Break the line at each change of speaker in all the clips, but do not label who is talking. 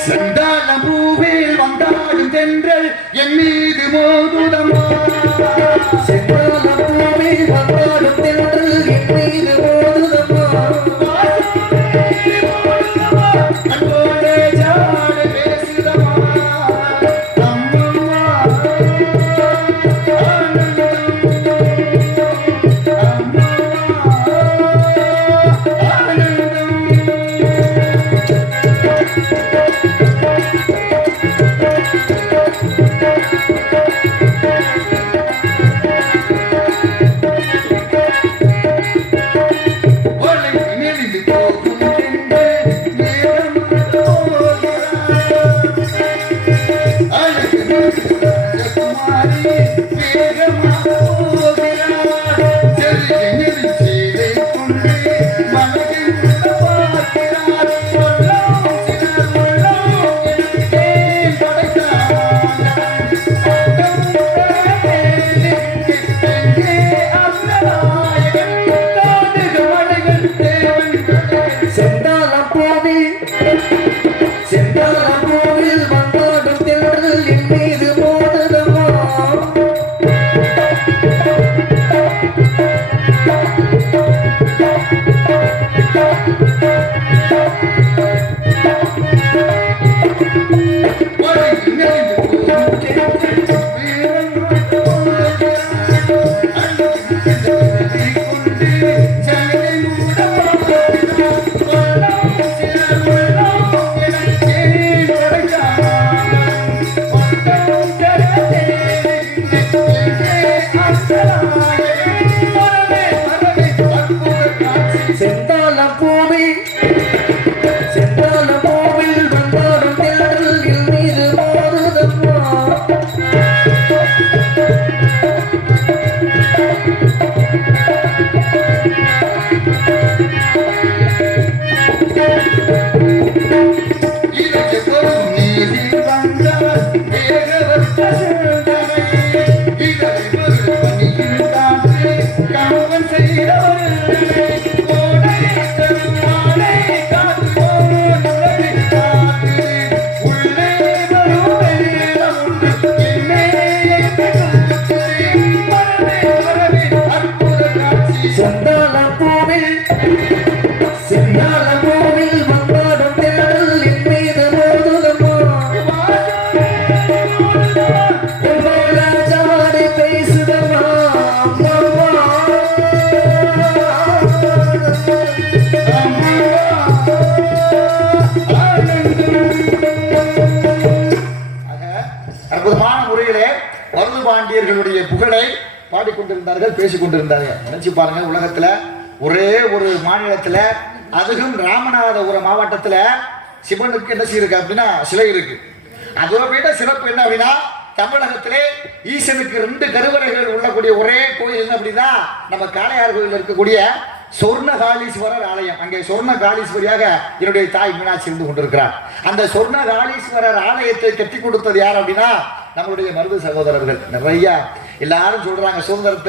செந்தாள பூவில் வந்தாடும் தென்றல் என் மீது மோதுதமா
செந்தாழ பூவில் வந்தாடும் தென்றல் Thank
you. அற்புதமான முறையிலே மருது பாண்டியர்களுடைய புகழை பாடிக்கொண்டிருந்தார்கள் பேசிக்கொண்டிருந்தார்கள். நினைச்சு பாருங்க உலகத்துல ஒரே ஒரு மாநிலத்துல அதுவும் ராமநாதபுரம் மாவட்டத்துல சிவனுக்கு என்ன செய்யிருக்கு அப்படின்னா சிலை இருக்கு. அதை விட சிறப்பு என்ன அப்படின்னா தமிழகத்திலே ஈசனுக்கு ரெண்டு கருவறைகள் உள்ளக்கூடிய ஒரே கோயில் என்ன அப்படின்னா நம்ம காளையார் கோயில் இருக்கக்கூடிய சொர்ணகாளீஸ்வரர் ஆலயம். அங்கே சொர்ணகாளீஸ்வரியாக என்னுடைய தாய் மீனாட்சி இருந்து கொண்டிருக்கிறார். அந்த சொர்ணகாளீஸ்வரர் ஆலயத்தை கட்டி கொடுத்தது யார் அப்படின்னா நம்மளுடைய மருது சகோதரர்கள். நிறைய எல்லாரும் சொல்றாங்க சுதந்திரம்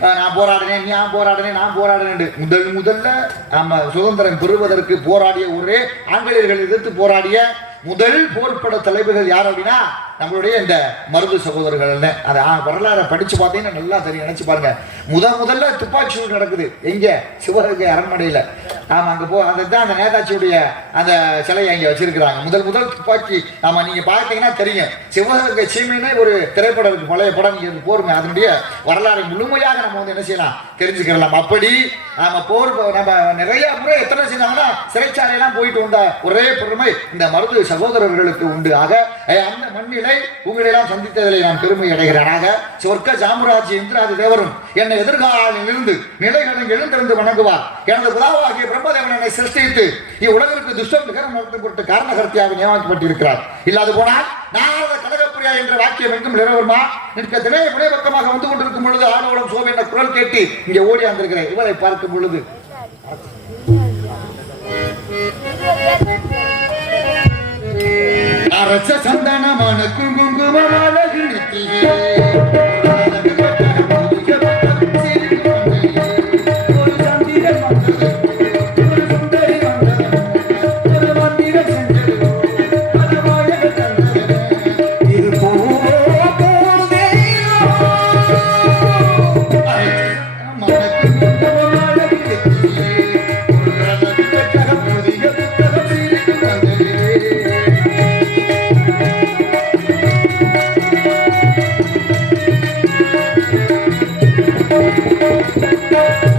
அஹ், நான் போராடினேன் நான் போராடினேன் நான் போராடினேன் முதல் முதல்ல நம்ம சுதந்திரம் பெறுவதற்கு போராடிய ஒரே ஆங்கிலேயர்கள் எதிர்த்து போராடிய முதல் போர்ப்பட தலைவர்கள் யார் அப்படின்னா நம்மளுடைய இந்த மருது சகோதரர்கள் அதை வரலாறை படிச்சு பார்த்தீங்கன்னா நல்லா தெரியும். நினைச்சு பாருங்க. முத முதல்ல துப்பாக்கி சூடு நடக்குது. எங்க? சிவகங்கை அரண்மனையில. ஆமாம் அங்கே போ அதுதான் அந்த நேதாஜியுடைய அந்த சிலையை அங்கே வச்சிருக்கிறாங்க. முதல் முதல் துப்பாக்கி ஆமாம் நீங்கள் பார்த்தீங்கன்னா தெரியும். சிவகங்கை சீமையினே ஒரு திரைப்படம் இருக்கு பழைய படம் நீங்கள் அது போருங்க அதனுடைய வரலாறை முழுமையாக நம்ம வந்து என்ன செய்யலாம்? தெரிஞ்சுக்கலாம் அப்படி நம்ம போர் நம்ம நிறைய முறை எத்தனை செய்தாங்கன்னா சிறைச்சாலையெல்லாம் போயிட்டு வந்த ஒரே பெருமை இந்த மருது சகோதரர்களுக்கு உண்டு. ஆக அந்த மண்ணிலை உங்களெல்லாம் சந்தித்ததில் நான் பெருமை அடைகிறேன். ஆக சொர்க்க சாம்ராஜ்ய இந்திராதி தேவரும் என்னை எதிர்காலில் இருந்து நிலைகளை எழுந்திருந்து வணங்குவார். எனது புதாவாகிய பிரம்மதேவன் என்னை சிருஷ்டித்து இவ்வுலகிற்கு துஷ்டம் நிகரம் நடத்தும் பொருட்டு காரணகர்த்தியாக நியமிக்கப்பட்டிருக்கிறார். இல்லாது போனால் நாரத கனகப்பிரியா என்ற வாக்கியம் எங்கும் நிறைவேறுமா நிற்க திணைய விளைபக்கமாக வந்து கொண்டிருக்கும் பொழுது ஆணவலம் சோம் என்ற குரல் கேட்டு இங்கே ஓடி வந்திருக்கிறேன் இவரை பார்க்கும் பொழுது அரச சந்தனமான குங்குமம் அழகு Thank you.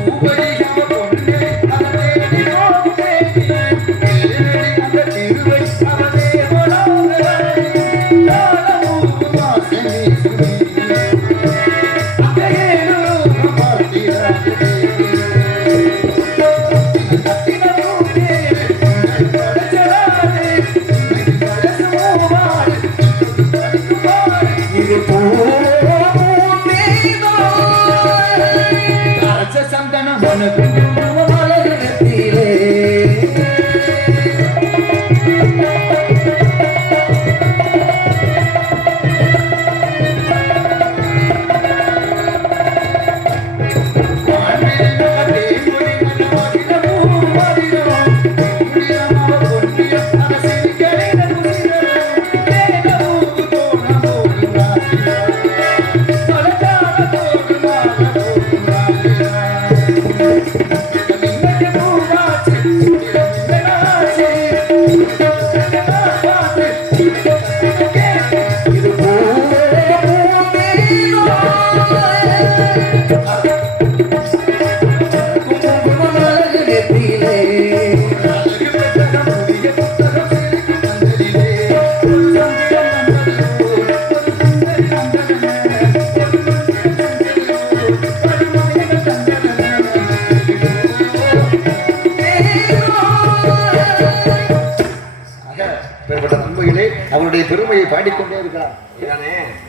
அவருடைய பெருமையை பாடிக்கொண்டே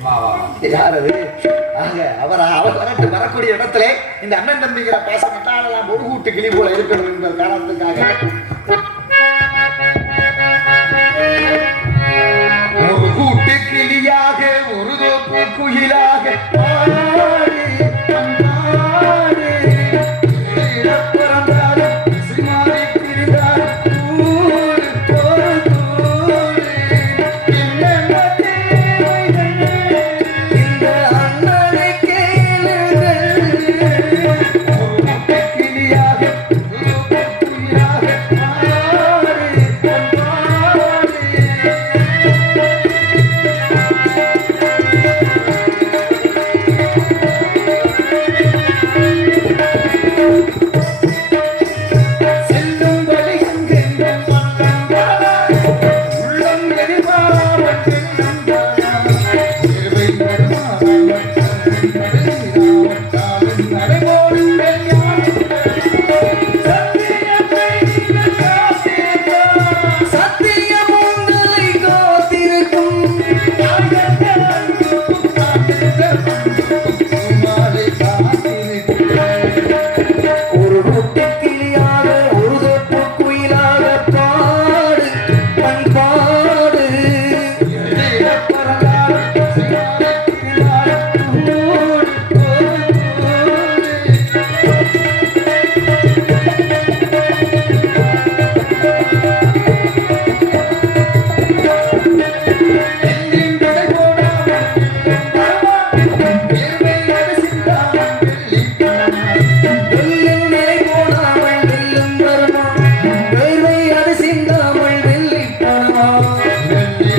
வா.
யார் அது ஆக அவர் அவர் வரட்டு வரக்கூடிய இடத்துல இந்த அண்ணன் தம்பிங்கிற பாசம் எல்லாம் ஒரு கூட்டு கிளி போல இருக்கணும் என்ற காரணத்துக்காக.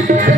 Thank you.